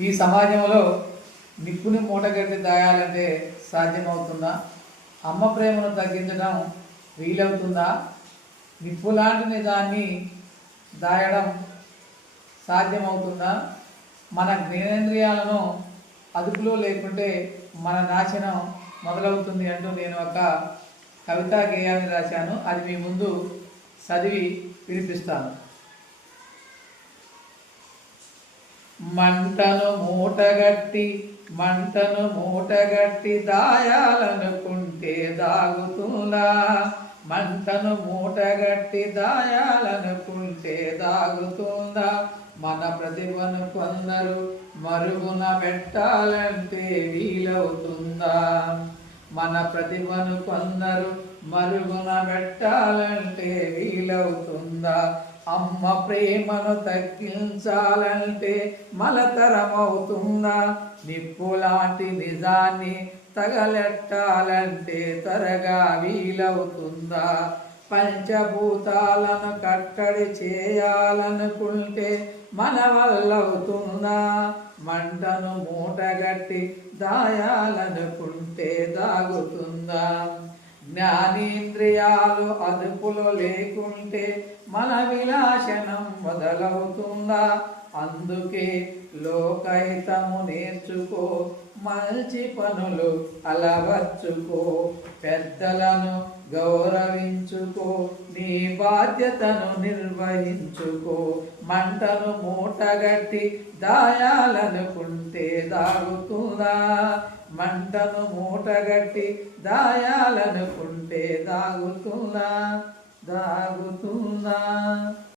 ఈ సమాజంలో నిప్పుని మూటగట్టి దాయాలంటే సాధ్యమవుతుందా? అమ్మ ప్రేమను తగ్గించడం వీలవుతుందా? నిప్పు లాంటి నిజాన్ని దాయడం సాధ్యమవుతుందా? మన జ్ఞానేంద్రియాలను అదుపులో లేకుంటే మన నాశనం మొదలవుతుంది అంటూ నేను ఒక కవితా గేయాన్ని రాశాను. అది మీ ముందు చదివి వినిపిస్తాను. మంటను మూటగట్టి దాయాలనుకుంటే దాగుతుందా? మంటను మూటగట్టి దాయాలనుకుంటే దాగుతుందా? మన ప్రతిభను కొందరు మరుగున పెట్టాలంటే వీలవుతుందా? మన ప్రతిభను కొందరు మరుగున పెట్టాలంటే వీలవుతుందా? అమ్మ ప్రేమను తగ్గించాలంటే మలతరమవుతుందా? నిప్పు లాంటి నిజాన్ని తగలెట్టాలంటే త్వరగా వీలవుతుందా? పంచభూతాలను కట్టడి చేయాలనుకుంటే మన వల్లవుతుందా? మంటను మూటగట్టి దాయాలనుకుంటే దాగుతుందా? జ్ఞానేంద్రియాలు అదుపులో లేకుంటే మన వినాశనం మొదలవుతుందా? అందుకే లోకైతము నేర్చుకో, మంచి పనులు అలవర్చుకో, పెద్దలను గౌరవించుకో, నీ బాధ్యతను నిర్వహించుకో. మంటను మూటగట్టి దాయాలనుకుంటే దాగుతుందా? మంటను మూటగట్టి దాయాలనుకుంటే దాగుతుందా?